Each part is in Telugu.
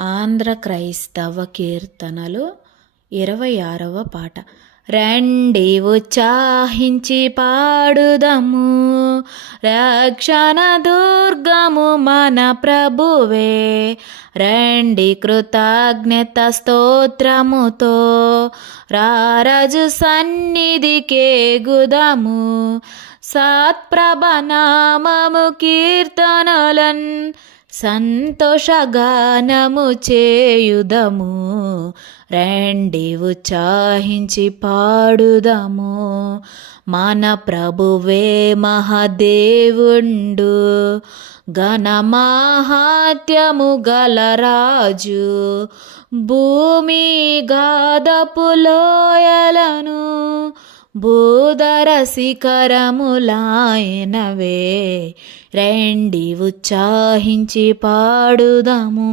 ఆంధ్ర క్రైస్తవ కీర్తనలు ఇరవై ఆరవ పాట. రండి ఉత్సాహించి పాడుదము. రక్షణ దుర్గము మన ప్రభువే. రండి కృతజ్ఞత స్తోత్రముతో. రారజు సన్నిధికే గుదము. సత్ప్రభ నామము కీర్తనలన్ సంతోషగానము చేయుదము. రండి ఉత్సాహించి పాడుదము. మన ప్రభువే మహాదేవుండు. ఘనమాహాత్యము గలరాజు భూమి గాదపులోయ భూధర శిఖరములాయనవే రండి ఉత్సాహించి పాడుదము.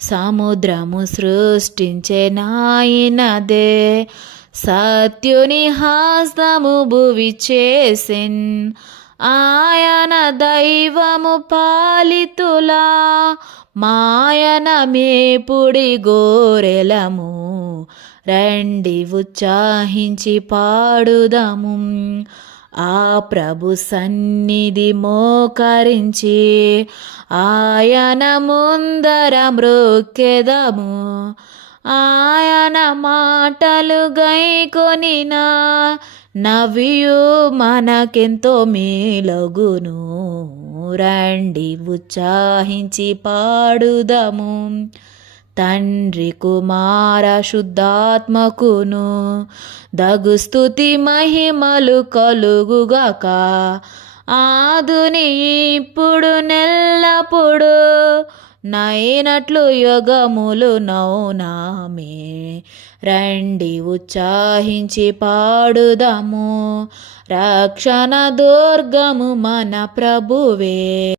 సముద్రము సృష్టించే నాయనదే. సత్యుని హాస్తము భువి చేసిన్ ఆయన దైవము పాలితులా. మాయనమేపుడి గోరెలము. రండి ఉత్సాహించి పాడుదము. ఆ ప్రభు సన్నిధి మోకరించి ఆయన ముందర మృక్కెదము. ఆయన మాటలు గైకొనినా నవ్యు మనకెంతో మేలగును. రండి ఉత్సాహించి పాడుదము. తండ్రి కుమార శుద్ధాత్మకును దగు స్థుతి మహిమలు కలుగుగాక. ఆదుని ఇప్పుడు నెల్లప్పుడు నైనట్లు యుగములు నౌనామే. రండి ఉత్సాహించి పాడుదాము. రక్షణ దుర్గము మన ప్రభువే.